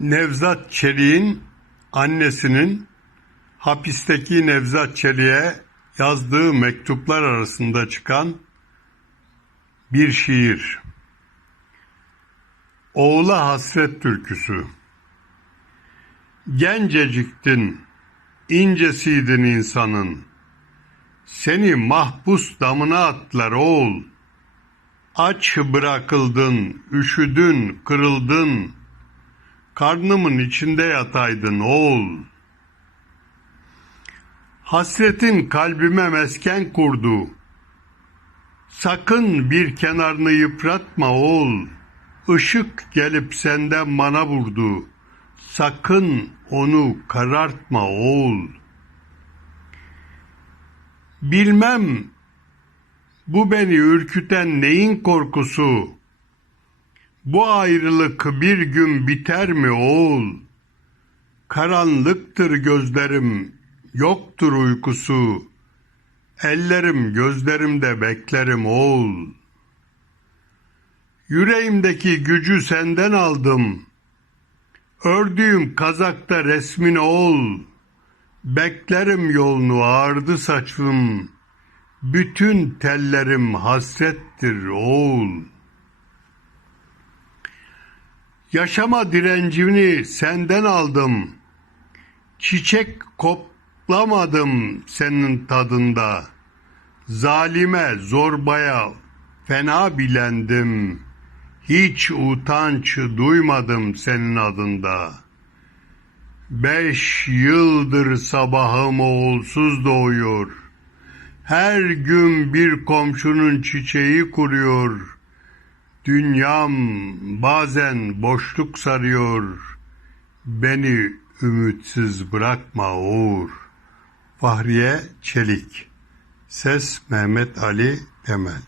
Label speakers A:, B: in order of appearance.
A: Nevzat Çelik'in annesinin hapisteki Nevzat Çelik'e yazdığı mektuplar arasında çıkan bir şiir. Oğula Hasret Türküsü Genceciktin, incesiydin insanın. Seni mahpus damına attılar oğul. Aç bırakıldın, üşüdün, kırıldın. Karnımın içinde yataydın oğul. Hasretin kalbime mesken kurdu. Sakın bir kenarını yıpratma oğul. Işık gelip senden bana vurdu. Sakın onu karartma oğul. Bilmem bu beni ürküten neyin korkusu? Bu ayrılık bir gün biter mi oğul? Karanlıktır gözlerim, yoktur uykusu. Ellerim gözlerimde beklerim oğul. Yüreğimdeki gücü senden aldım. Ördüğüm kazakta resmin oğul. Beklerim yolunu ağardı saçım. Bütün tellerim hasrettir oğul. Yaşama direncini senden aldım. Çiçek koplamadım senin tadında. Zalime, zorbaya fena bilendim. Hiç utanç duymadım senin adında. Beş yıldır sabahım oğulsuz doğuyor. Her gün bir komşunun çiçeği kuruyor. Dünyam bazen boşluk sarıyor. Beni ümitsiz bırakma Uğur. Fahriye Çelik Ses Mehmet Ali Temel